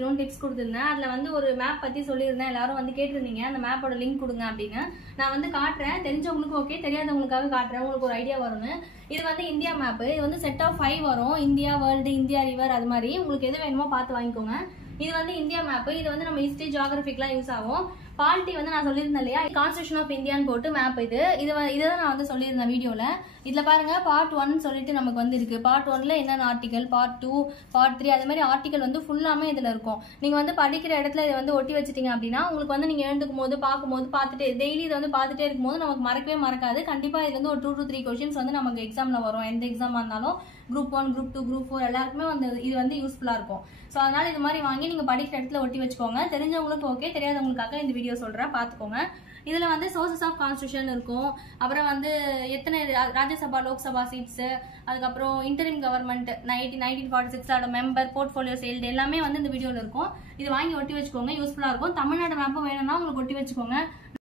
பண்ணிக்கணும்னு டிப்ஸ் கொடுத்துருந்தேன். அதில் வந்து ஒரு மேப் பற்றி சொல்லியிருந்தேன். எல்லாரும் வந்து கேட்டிருந்தீங்க அந்த மேப்போட லிங்க் கொடுங்க அப்படின்னு. நான் வந்து காட்டுறேன், தெரிஞ்சவங்களுக்கு ஓகே, தெரியாதவங்களுக்காக காட்டுறேன், உங்களுக்கு ஒரு ஐடியா வரும்னு. இது வந்து இந்தியா மேப்பு. இது வந்து செட் ஆஃப் 5 வரும். இந்தியா, வேர்ல்டு, இந்தியா ரிவர், அது மாதிரி உங்களுக்கு எது வேணுமோ பார்த்து வாங்கிக்கோங்க. இது வந்து இந்தியா மேப்பு. இது வந்து நம்ம ஹிஸ்ட்ரி, ஜியோகிராஃபிக்லாம் யூஸ் ஆகும். பாலிட்டி வந்து நான் சொல்லியிருந்தேன் இல்லையா, கான்ஸ்டியூஷன் ஆஃப் இந்தியான்னு போட்டு மேப் இதுதான் நான் வந்து சொல்லியிருந்தேன் வீடியோவில். இதில் பாருங்க, பார்ட் 1 சொல்லிட்டு நமக்கு வந்து இருக்கு. பார்ட் 1ல என்னென்ன ஆர்டிகல், பார்ட் 2, பார்ட் 3 அது மாதிரி ஆர்டிகல் வந்து ஃபுல்லாமே இதில் இருக்கும். நீங்கள் வந்து படிக்கிற இடத்துல இதை வந்து ஒட்டி வச்சிட்டீங்க அப்படின்னா உங்களுக்கு வந்து நீங்கள் எழுந்துக்கும் போது பார்த்துட்டு டெய்லி இதை வந்து பார்த்துட்டே இருக்கும்போது நமக்கு மறக்கவே மறக்காது. கண்டிப்பாக இது வந்து ஒரு 2 to 3 கொஸ்டின்ஸ் வந்து நமக்கு எக்ஸாமில் வரும். எந்த எக்ஸாமாக இருந்தாலும் குரூப் 1, குரூப் 2, குரூப் 4 எல்லாருக்குமே வந்து இது வந்து யூஸ்ஃபுல்லாக இருக்கும். ஸோ அதனால இது மாதிரி வாங்கி நீங்கள் படிக்கிற இடத்துல ஒட்டி வச்சுக்கோங்க. தெரிஞ்சவங்களுக்கு ஓகே, தெரியாதவங்களுக்காக இந்த வீடியோ சொல்கிறேன், பார்த்துக்கோங்க. இதில் வந்து சோர்சஸ் ஆஃப் கான்ஸ்டியூஷன் இருக்கும். அப்புறம் வந்து எத்தனை ராஜ்யசபா, லோக்சபா சீட்ஸு, அதுக்கப்புறம் இன்டரிம் கவர்மெண்ட் 1946 மெம்பர், போர்ட்ஃபோலியோ சேல்டு எல்லாமே வந்து இந்த வீடியோவில் இருக்கும். இது வாங்கி ஒட்டி வச்சுக்கோங்க, யூஸ்ஃபுல்லாக இருக்கும். தமிழ்நாடு மேப்பும் வேணும்னா உங்களுக்கு ஒட்டி வச்சுக்கோங்க.